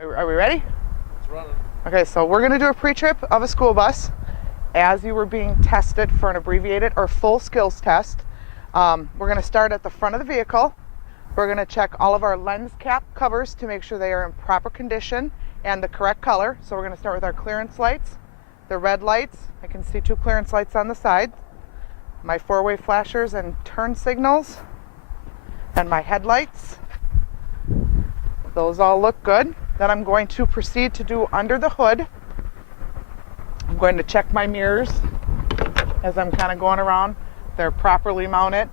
Are we ready? It's running. Okay, so we're going to do a pre-trip of a school bus as you were being tested for an abbreviated or full skills test. We're going to start at the front of the vehicle. We're going to check all of our lens cap covers to make sure they are in proper condition and the correct color. So we're going to start with our clearance lights, the red lights. I can see 2 clearance lights on the side, my 4-way flashers and turn signals, and my headlights. Those all look good. Then I'm going to proceed to do under the hood. I'm going to check my mirrors as I'm kind of going around. They're properly mounted.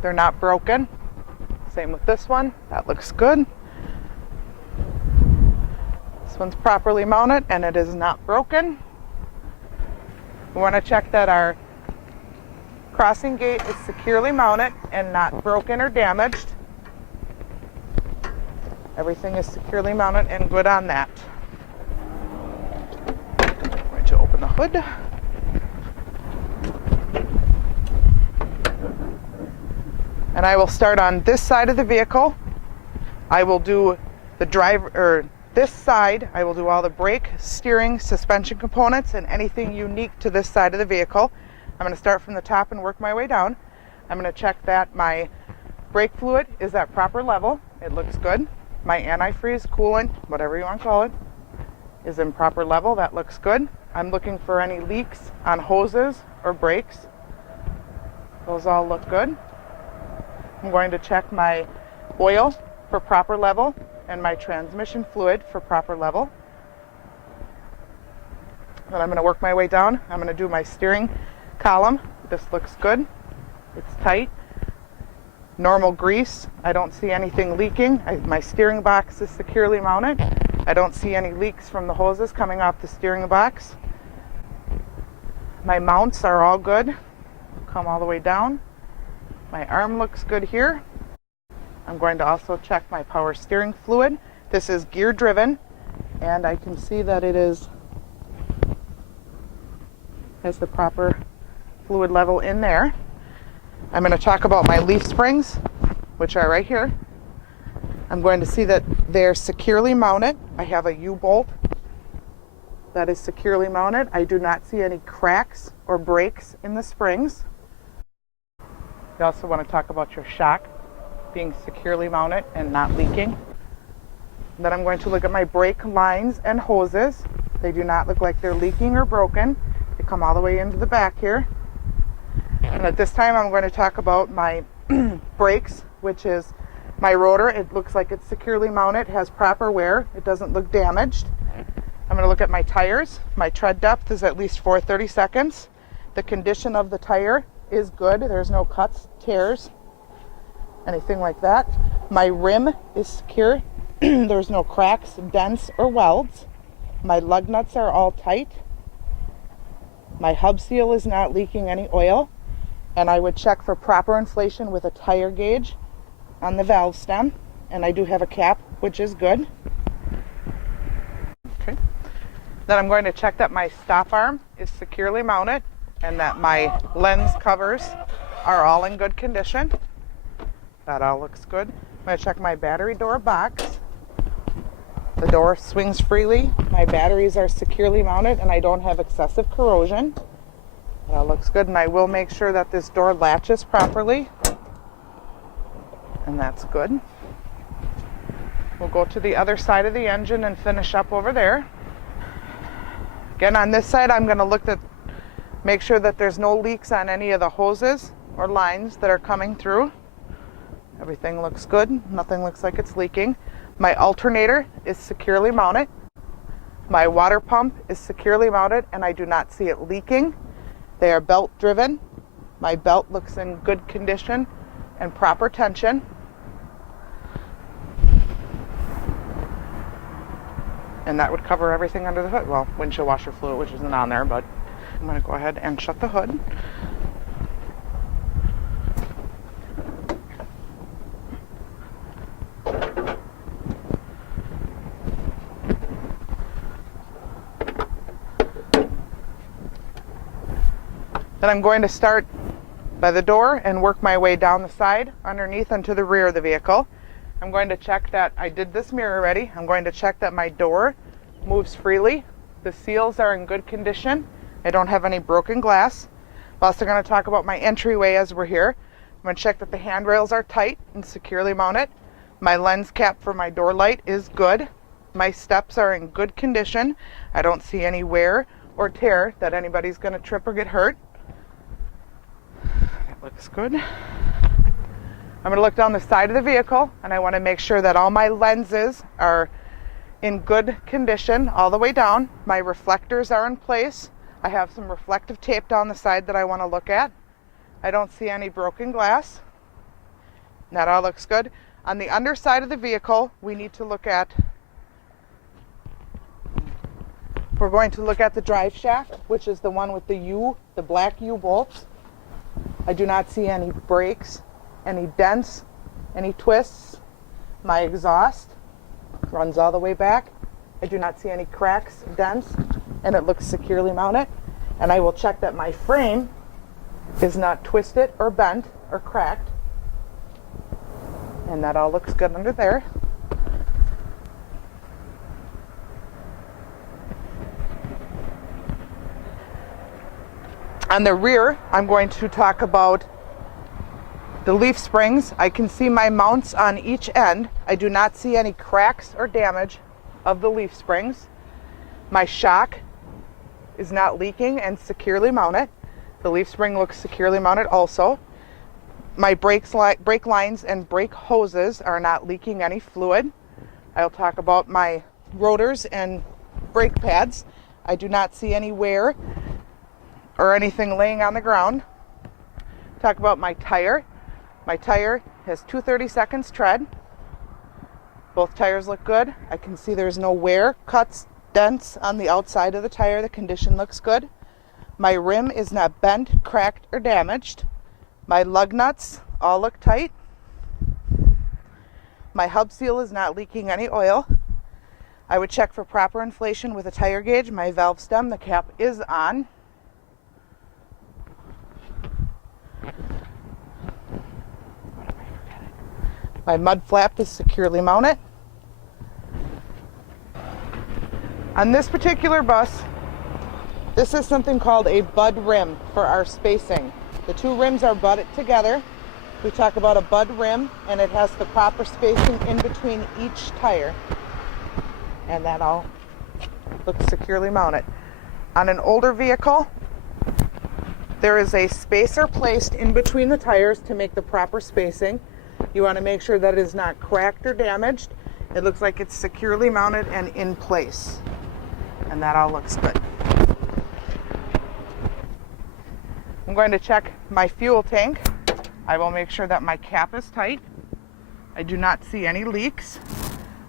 They're not broken. Same with this one. That looks good. This one's properly mounted and it is not broken. We want to check that our crossing gate is securely mounted and not broken or damaged. Everything is securely mounted and good on that. I'm going to open the hood. And I will start on this side of the vehicle. I will do the this side, I will do all the brake, steering, suspension components, and anything unique to this side of the vehicle. I'm going to start from the top and work my way down. I'm going to check that my brake fluid is at proper level. It looks good. My antifreeze, coolant, whatever you want to call it, is in proper level. That looks good. I'm looking for any leaks on hoses or brakes. Those all look good. I'm going to check my oil for proper level and my transmission fluid for proper level. Then I'm going to work my way down. I'm going to do my steering column. This looks good. It's tight. Normal grease. I don't see anything leaking. My steering box is securely mounted. I don't see any leaks from the hoses coming off the steering box. My mounts are all good. Come all the way down. My arm looks good here. I'm going to also check my power steering fluid. This is gear driven and I can see that it has the proper fluid level in there. I'm going to talk about my leaf springs, which are right here. I'm going to see that they're securely mounted. I have a U-bolt that is securely mounted. I do not see any cracks or breaks in the springs. You also want to talk about your shock being securely mounted and not leaking. Then I'm going to look at my brake lines and hoses. They do not look like they're leaking or broken. They come all the way into the back here. And at this time I'm going to talk about my brakes, which is my rotor. It looks like it's securely mounted, has proper wear. It doesn't look damaged. I'm going to look at my tires. My tread depth is at least 4/32. The condition of the tire is good. There's no cuts, tears, anything like that. My rim is secure. There's no cracks, dents, or welds. My lug nuts are all tight. My hub seal is not leaking any oil. And I would check for proper inflation with a tire gauge on the valve stem. And I do have a cap, which is good. Okay. Then I'm going to check that my stop arm is securely mounted and that my lens covers are all in good condition. That all looks good. I'm going to check my battery door box. The door swings freely. My batteries are securely mounted and I don't have excessive corrosion. That looks good, and I will make sure that this door latches properly. And that's good. We'll go to the other side of the engine and finish up over there. Again, on this side, I'm going to make sure that there's no leaks on any of the hoses or lines that are coming through. Everything looks good. Nothing looks like it's leaking. My alternator is securely mounted. My water pump is securely mounted, and I do not see it leaking. They are belt driven. My belt looks in good condition and proper tension. And that would cover everything under the hood. Well, windshield washer fluid, which isn't on there, but I'm going to go ahead and shut the hood. Then I'm going to start by the door and work my way down the side, underneath, and to the rear of the vehicle. I'm going to check that I did this mirror already. I'm going to check that my door moves freely. The seals are in good condition. I don't have any broken glass. I'm also going to talk about my entryway as we're here. I'm going to check that the handrails are tight and securely mounted. My lens cap for my door light is good. My steps are in good condition. I don't see any wear or tear that anybody's going to trip or get hurt. That looks good. I'm going to look down the side of the vehicle, and I want to make sure that all my lenses are in good condition all the way down. My reflectors are in place. I have some reflective tape down the side that I want to look at. I don't see any broken glass. That all looks good. On the underside of the vehicle, we need to look at, we're going to look at the drive shaft, which is the one with the black U bolts. I do not see any breaks, any dents, any twists. My exhaust runs all the way back. I do not see any cracks, dents, and it looks securely mounted. And I will check that my frame is not twisted or bent or cracked. And that all looks good under there. On the rear, I'm going to talk about the leaf springs. I can see my mounts on each end. I do not see any cracks or damage of the leaf springs. My shock is not leaking and securely mounted. The leaf spring looks securely mounted also. My brake lines and brake hoses are not leaking any fluid. I'll talk about my rotors and brake pads. I do not see any wear or anything laying on the ground. Talk about my tire. My tire has 2/32 tread. Both tires look good. I can see there's no wear, cuts, dents on the outside of the tire. The condition looks good. My rim is not bent, cracked, or damaged. My lug nuts all look tight. My hub seal is not leaking any oil. I would check for proper inflation with a tire gauge. My valve stem, the cap is on. My mud flap is securely mounted. On this particular bus, this is something called a bud rim for our spacing. The two rims are budded together. We talk about a bud rim, and it has the proper spacing in between each tire. And that all looks securely mounted. On an older vehicle, there is a spacer placed in between the tires to make the proper spacing. You want to make sure that it is not cracked or damaged. It looks like it's securely mounted and in place. And that all looks good. I'm going to check my fuel tank. I will make sure that my cap is tight. I do not see any leaks.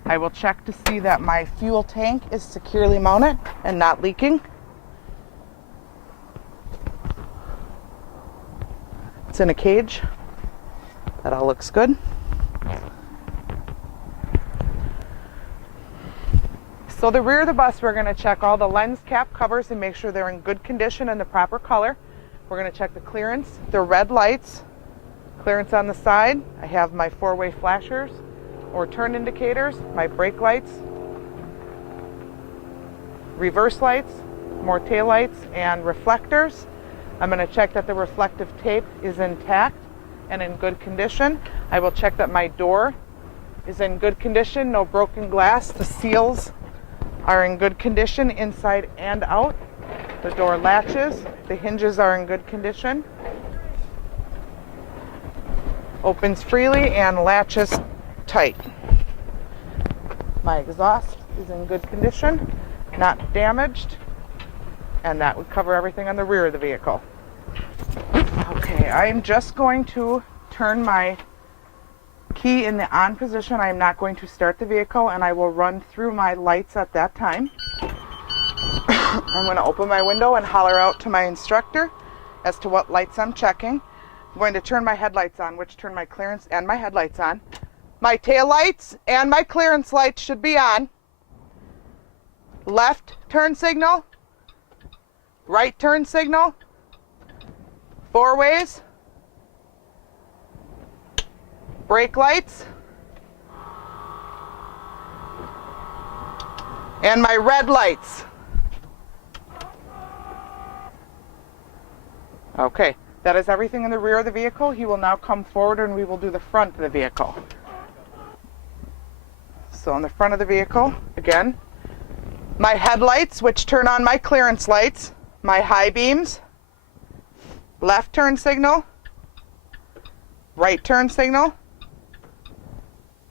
I will check to see that my fuel tank is securely mounted and not leaking. It's in a cage. That all looks good. So the rear of the bus, we're going to check all the lens cap covers and make sure they're in good condition and the proper color. We're going to check the clearance, the red lights, clearance on the side. I have my four-way flashers or turn indicators, my brake lights, reverse lights, more tail lights, and reflectors. I'm going to check that the reflective tape is intact and in good condition. I will check that my door is in good condition, no broken glass. The seals are in good condition inside and out. The door latches, the hinges are in good condition. Opens freely and latches tight. My exhaust is in good condition, not damaged, and that would cover everything on the rear of the vehicle. Okay, I'm just going to turn my key in the on position. I am not going to start the vehicle, and I will run through my lights at that time. I'm going to open my window and holler out to my instructor as to what lights I'm checking. I'm going to turn my headlights on, which turn my clearance and my headlights on. My tail lights and my clearance lights should be on. Left turn signal, right turn signal, four ways, brake lights, And my red lights. Okay, that is everything in the rear of the vehicle. He will now come forward and we will do the front of the vehicle. So in the front of the vehicle, again, my headlights, which turn on my clearance lights, my high beams, left turn signal, right turn signal,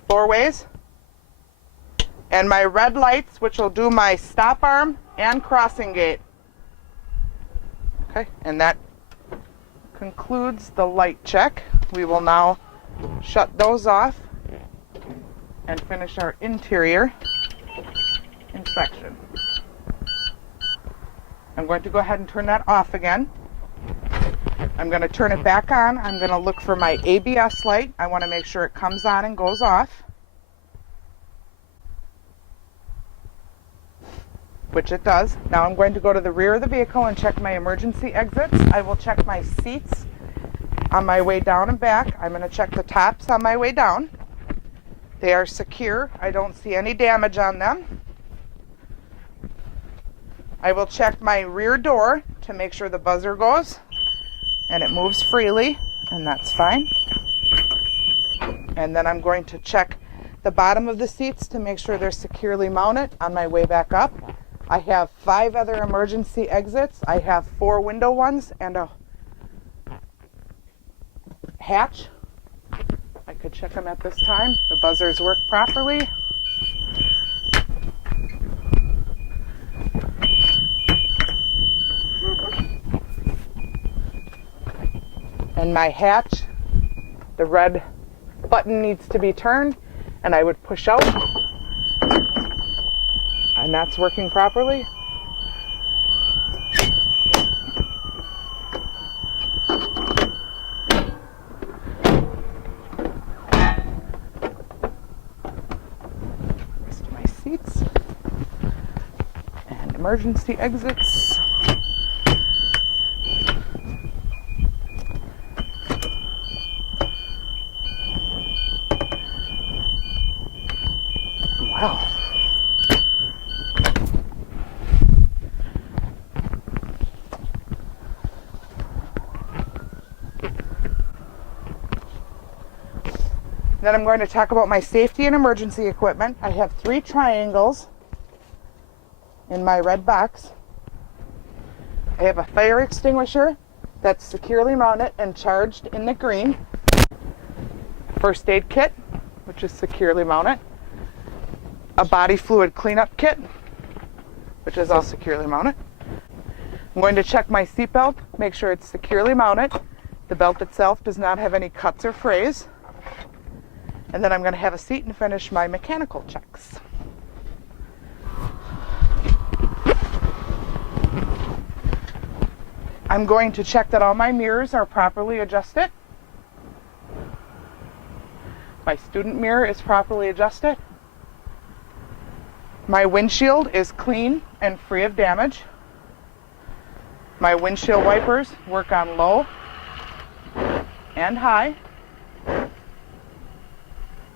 4 ways, and my red lights, which will do my stop arm and crossing gate. Okay, and that concludes the light check. We will now shut those off and finish our interior inspection. I'm going to go ahead and turn that off again. I'm going to turn it back on. I'm going to look for my ABS light. I want to make sure it comes on and goes off, which it does. Now I'm going to go to the rear of the vehicle and check my emergency exits. I will check my seats on my way down and back. I'm going to check the tops on my way down. They are secure. I don't see any damage on them. I will check my rear door to make sure the buzzer goes and it moves freely, and that's fine. And then I'm going to check the bottom of the seats to make sure they're securely mounted on my way back up. I have 5 other emergency exits. I have 4 window ones and a hatch. I could check them at this time. The buzzers work properly. And my hatch, the red button needs to be turned, and I would push out, and that's working properly. Rest of my seats and emergency exits. Wow. Then I'm going to talk about my safety and emergency equipment. I have 3 triangles in my red box. I have a fire extinguisher that's securely mounted and charged in the green. First aid kit, which is securely mounted. A body fluid cleanup kit, which is all securely mounted. I'm going to check my seat belt, make sure it's securely mounted. The belt itself does not have any cuts or frays. And then I'm going to have a seat and finish my mechanical checks. I'm going to check that all my mirrors are properly adjusted. My student mirror is properly adjusted. My windshield is clean and free of damage. My windshield wipers work on low and high.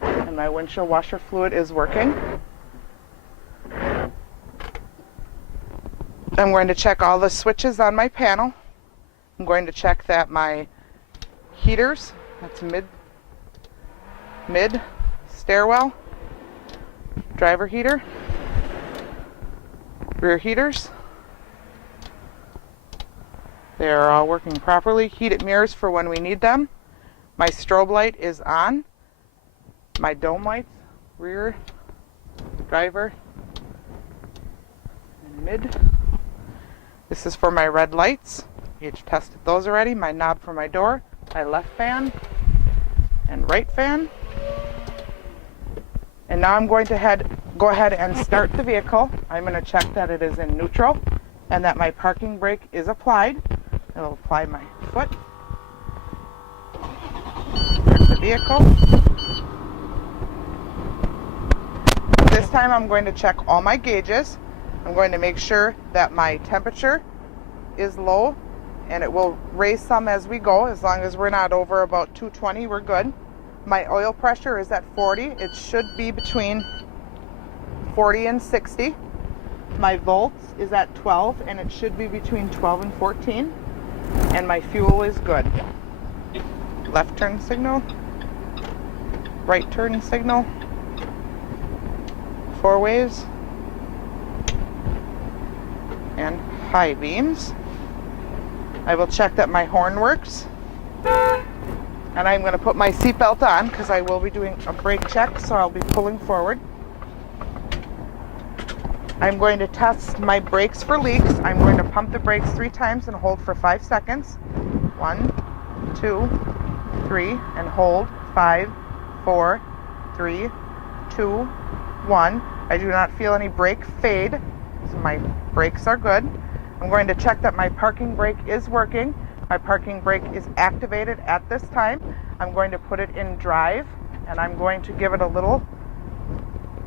And my windshield washer fluid is working. I'm going to check all the switches on my panel. I'm going to check that my heaters, that's mid stairwell, driver heater, rear heaters, they are all working properly. Heated mirrors for when we need them. My strobe light is on. My dome lights, rear, driver, and mid. This is for my red lights. Each tested those already. My knob for my door, my left fan, and right fan. And now I'm going to go ahead and start the vehicle. I'm going to check that it is in neutral and that my parking brake is applied. I will apply my foot. Start the vehicle. This time I'm going to check all my gauges. I'm going to make sure that my temperature is low, and it will raise some as we go. As long as we're not over about 220, we're good. My oil pressure is at 40. It should be between 40 and 60. My volts is at 12, and it should be between 12 and 14, and my fuel is good. Left turn signal, right turn signal, 4 ways, and high beams. I will check that my horn works, and I'm going to put my seatbelt on because I will be doing a brake check, so I'll be pulling forward. I'm going to test my brakes for leaks. I'm going to pump the brakes 3 times and hold for 5 seconds. 1, 2, 3, and hold. 5, 4, 3, 2, 1. I do not feel any brake fade, so my brakes are good. I'm going to check that my parking brake is working. My parking brake is activated at this time. I'm going to put it in drive, and I'm going to give it a little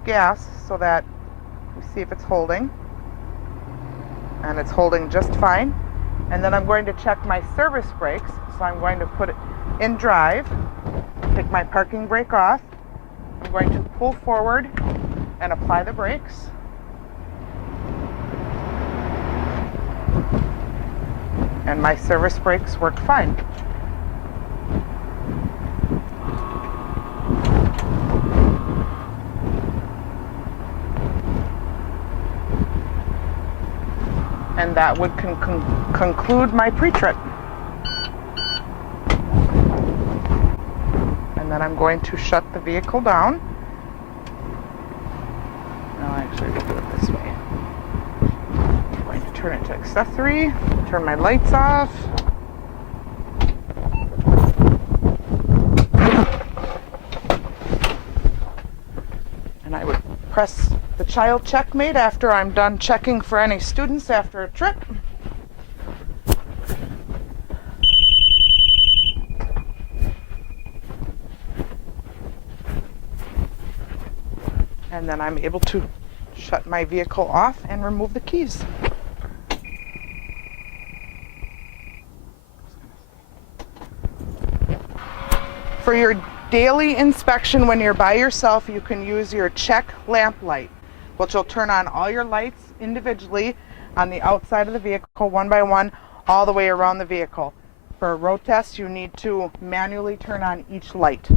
gas so that we see if it's holding. And it's holding just fine. And then I'm going to check my service brakes. So I'm going to put it in drive, take my parking brake off. I'm going to pull forward and apply the brakes. And my service brakes work fine. And that would conclude my pre-trip. And then I'm going to shut the vehicle down. No, actually we'll do it this way. I'm going to turn it to accessory, turn my lights off. And I would press the child checkmate after I'm done checking for any students after a trip. And then I'm able to shut my vehicle off and remove the keys. For your daily inspection when you're by yourself, you can use your check lamp light, which will turn on all your lights individually on the outside of the vehicle, one by one, all the way around the vehicle. For a road test, you need to manually turn on each light.